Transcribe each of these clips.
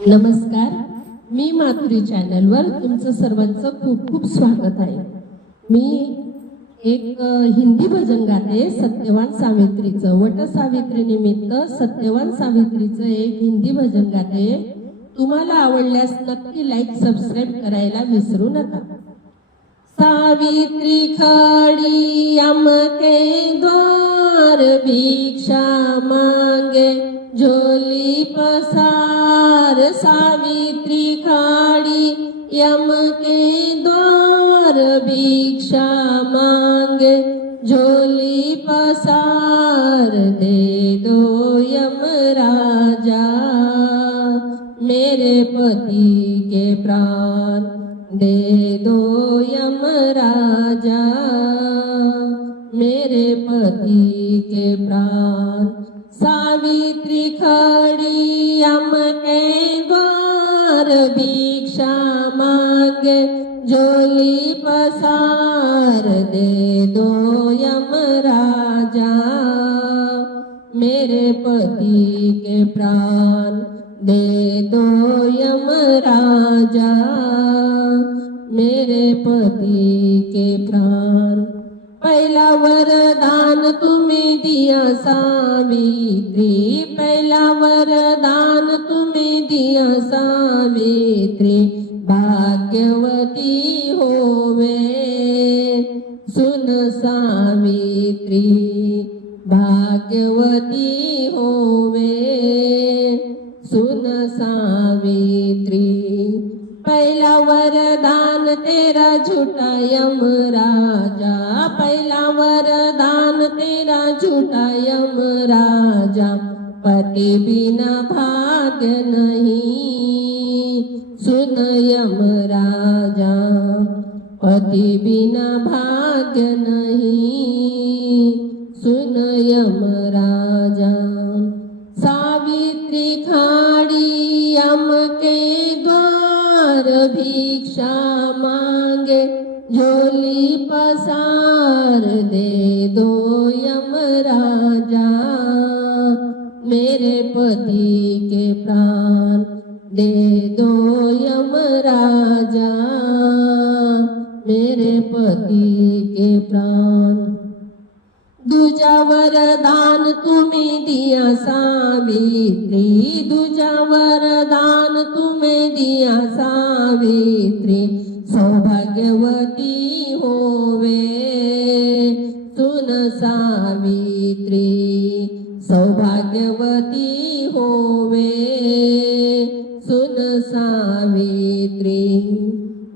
नमस्कार, मी माधुरी चॅनलवर तुमचं सर्वांचं खूप खूप स्वागत आहे। मी एक हिंदी भजन गाते सत्यवान सावित्रीचं। वट सावित्री निमित्त सत्यवान सावित्रीचं एक हिंदी भजन गाते। तुम्हाला आवडल्यास नक्की लाईक सबस्क्राइब करायला विसरू नका। सावित्री खड़ी यम के द्वार, भिक्षा मांगे झोली पसार। सावित्री खड़ी यम के द्वार, भिक्षा मांगे झोली पसार। दे दो यम राजा मेरे पति के प्राण, दे दो यम राजा मेरे पति के प्राण। सावित्री खड़ी यम के द्वार, भिक्षा मांगे झोली पसार। दे दो यम राजा मेरे पति के प्राण, दे दो यम राजा मेरे पति के प्राण। पहला वरदान तुम्हें दिया सावित्री, पहला वरदान तुम्हें दिया सावित्री। भाग्यवती होवे सुन सावित्री, भाग्यवती होवे सुन सावित्री। पहला वरदान तेरा झूठा यम राजा, पहला वरदान तेरा झूठा यम राजा। पति बिना भाग्य नहीं सुन यम राजा, पति बिना भाग्य नहीं सुन यम राजा। सावित्री खड़ी यम के द्वार, भिक्षा मांगे झोली पसार। दे दो यम राजा मेरे पति के प्राण, दे दो यम राजा मेरे पति के प्राण। दूजा वरदान तुम्हें दिया सावित्री, दूजा वरदान तुम्हें दिया सावित्री। सौभाग्यवती होवे सुन सावित्री, सौभाग्यवती होवे सुन सावित्री।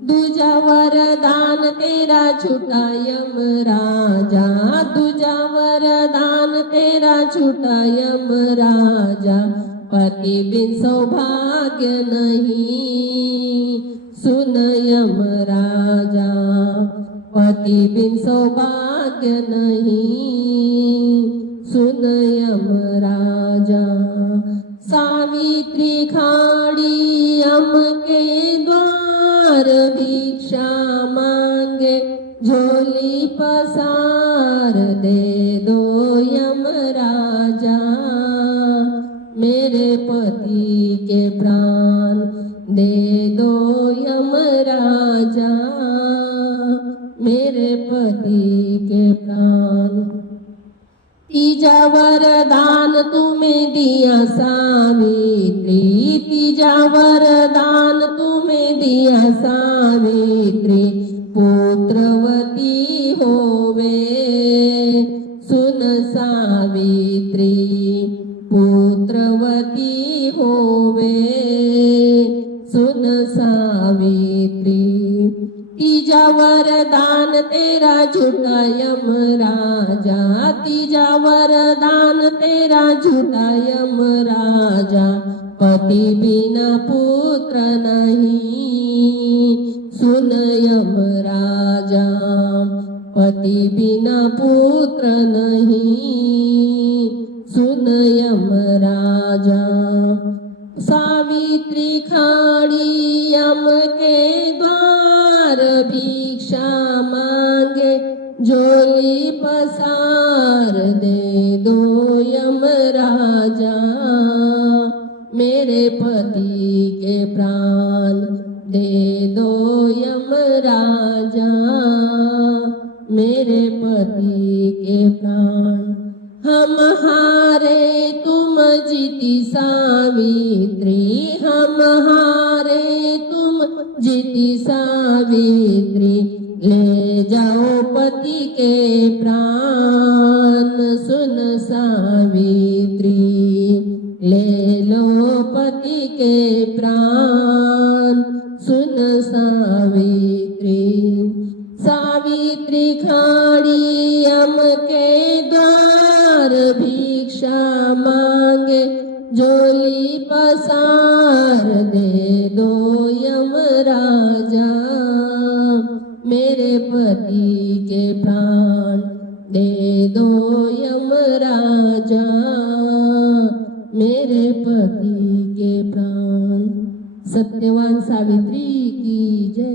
दूजा वरदान तेरा झूठा यम राजा, दूजा वरदान तेरा झूठा यम राजा। पति बिन सौभाग्य नहीं सुन यम राजा, पति बिन सौभाग्य नहीं सुन यम राजा। सावित्री खड़ी यम के द्वार, भिक्षा मांगे झोली पसार। दे दो यम राजा मेरे पति के प्राण, दे दो यम राजा मेरे पति के प्राण। तीजा वरदान तुम्हें दिया सावित्री, तीजा वरदान तुम्हें दिया सावित्री। पुत्रवती होवे सुन सावित्री, पुत्रवती होवे सुन सावित्री। तीजा वरदान तेरा झूठा यम राजा, तीजा वरदान तेरा झूठा यम राजा। पति बिना पुत्र नहीं सुन यम राजा, पति बिना पुत्र नहीं सुन यम राजा। सावित्री खड़ी यम के द्वार, भिक्षा मांगे झोली पसार। दे दो यम राजा मेरे पति पति के प्राण दे दो यमराजा, मेरे पति के प्राण। हम हारे तुम जीती सावित्री, हम हारे तुम जीती सावित्री, ले जाओ पति के प्राण सुन सावित्री, ले लो पति के प्राण सुन सावित्री। सावित्री खड़ी यम के द्वार, भिक्षा मांगे झोली पसार, दे दो यमराजा, मेरे पति के प्राण दे दो यमराजा, मेरे पति के प्राण। सत्यवान सावित्री की जय।